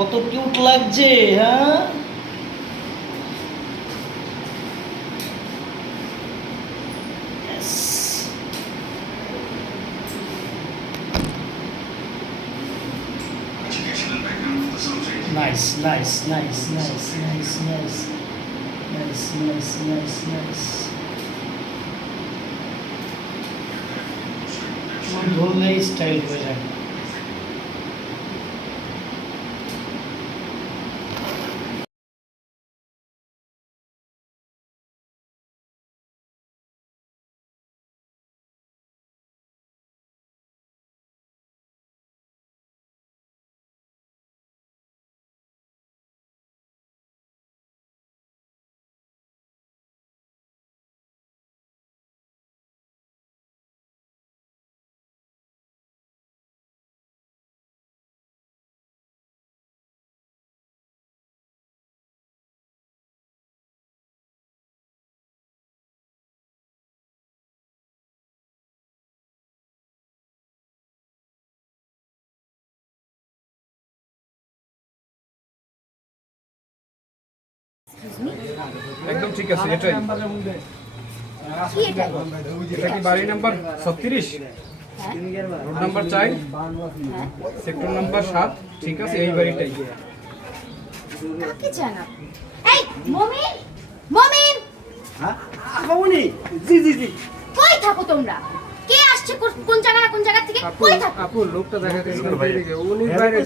কত কিউট লাগছে হ্যাঁ Yes. Nice, nice, nice, nice, nice, nice. Nice, nice, nice, nice. আমার ধরলেই স্টাইল হয়ে যায় একদম ঠিক আছে এটাই। এটা এটা কি বাড়ি নাম্বার? ছত্রিশ। রোড নাম্বার চার সেক্টর নাম্বার সাত। ঠিক আছে এই বাড়িটাই। কাকে চান এই মমিন? মমিন? হ্যাঁ? জি জি জি। কই থাকো তোমরা? কে আসছে কোন- জায়গা কোন জায়গা থেকে? কই থাকো? আপু লোকটা দেখা উনি বাইরে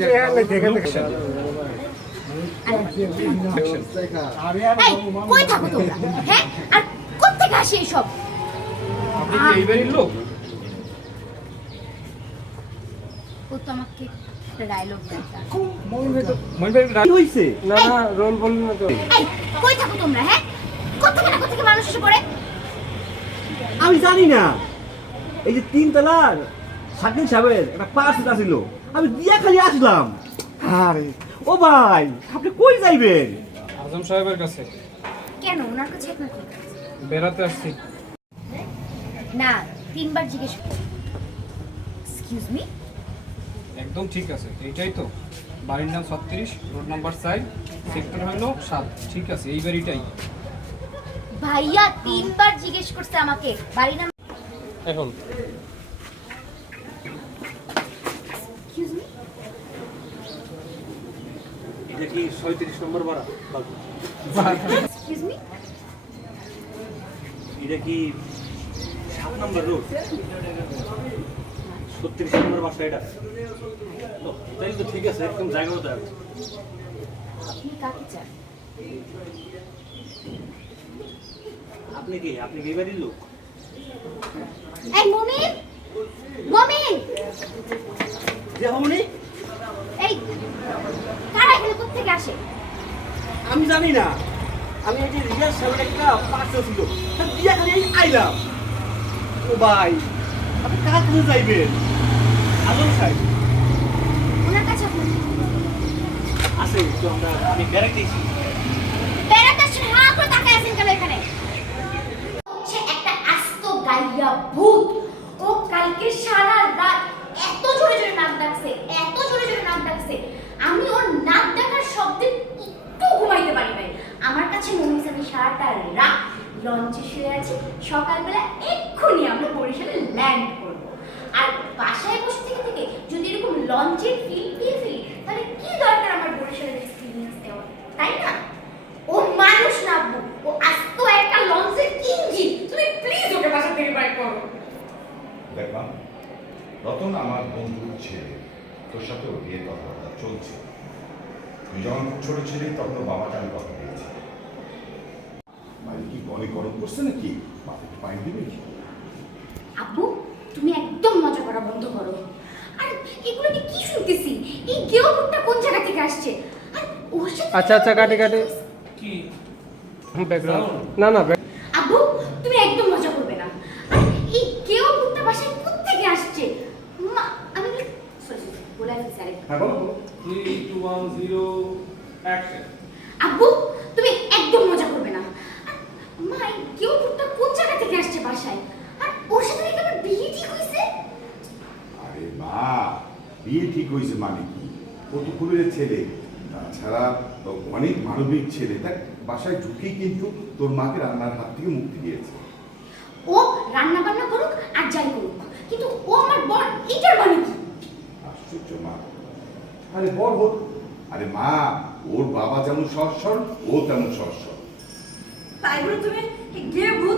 আমি জানি না। এই যে তিন তলার শাকিল সাহেবের একটা পার্সেল আছিল আমি দিয়া খালি আসলাম। আরে ও ভাই আপনি কই যাইবেন? আজম সাহেবের কাছে। কেন? ওনার কাছে আপনার কি কাজ? বেড়াতে আসছি। না তিনবার জিজ্ঞেস এক্সকিউজ মি একদম ঠিক আছে এইটাই তো। বাড়ির নাম ছত্রিশ রোড নাম্বার চার সেক্টর হলো সাত। ঠিক আছে এই বাড়িটাই। ভাইয়া তিনবার জিজ্ঞেস করছে আমাকে। বাড়ি নাম এখন এক্সকিউজ মি এটা কি ছয়ত্রিশ নম্বর ভাড়া? এটা কি সাত নম্বর রোড? ছত্রিশ নম্বর বাসা এটা? তাই তো ঠিক আছে একদম জায়গা মতো। আপনি কাকে চান? আপনি কি? আপনি কি বাড়ির লোক? এই মমিন মমিন! যে হমনি এখানে আসে। আমি জানি না। আমি এই যে রিয়ার সামনে একটা পার্সেল ছিল তা দিয়া খালি আইলাম ও ভাই আপনি কার কাছে যাইবেন? আজম সাহেব। ওনার কাছে আছে তো আমরা আমি বেড়াতে আসছেন হা করে তাকায় আছেন কেন এখানে হচ্ছে একটা আস্ত গাইয়া ভূত ও কালকে সারা রাত এত জোরে জোরে নাক ডাকছে এত জোরে জোরে নাক ডাকছে আমি ওর নাক ডাকার শব্দে একটু ঘুমাইতে পারি নাই আমার কাছে মনে হয়েছে আমি সারাটা রাত লঞ্চে শুয়ে আছি। সকালবেলা এক্ষুনি আমরা বরিশালে ল্যান্ড করব। আর বাসায় বসে থেকে থেকে যদি এরকম লঞ্চের ফিল পেয়ে ফেলি, তাহলে কি দরকার আমার বরিশালের এক্সপিরিয়েন্স দেওয়ার তাই না? ও মানুষ না ও আস্ত একটা লঞ্চের ইঞ্জিন তুমি প্লিজ ওকে বাসা থেকে বাইর করো। দেখলাম রতন আমার বন্ধুর ছেলে। তোর সাথে ওর বিয়ের কথাবার্তা চলছে। তুই যখন ছোট ছিলি, তখন বাবাকে আমি কথা দিয়েছি। ভাই কি অনেক গরম করছে নাকি? মাথায় একটু পানি দিবি আব্বু তুমি একদম মজা করা বন্ধ করো। আর এগুলো আমি কি শুনতেছি? এই গেওপুরটা কোন জায়গা থেকে আসছে? আর ওর সাথে আচ্ছা আচ্ছা কাটে কাটে। কি? ব্যাকগ্রাউন্ড না না আব্বু তুমি একদম মজা করবে না। আর এই গেওপুরটা বাসায় কোথা থেকে আসছে? মা আমি সরি বলে ফেলছি আরেকবার। হ্যাঁ বলো। বলো। আব্বু তুমি একদম মজা করবে না আর মা এই গেওপুরটা কোন জায়গা থেকে আসছে বাসায় আর ওর সাথে নাকি আমার বিয়ে ঠিক হয়েছে আরে মা বিয়ে ঠিক হয়েছে মানে কি? ও ছেলে? তাছাড়া অনেক মানবিক ছেলে। তাই বাসায় ঢুকেই কিন্তু তোর মাকে রান্নার হাত থেকে মুক্তি দিয়েছে। ও রান্না বান্না করুক আর যাই করুক। কিন্তু ও আমার বর এইটার মানে কি? আশ্চর্য মা। আরে বড় হোক। আরে মা ওর বাবা যেমন সহস্বর ও তেমন সহস্বর তাই বলে তুমি গিয়ে ভূত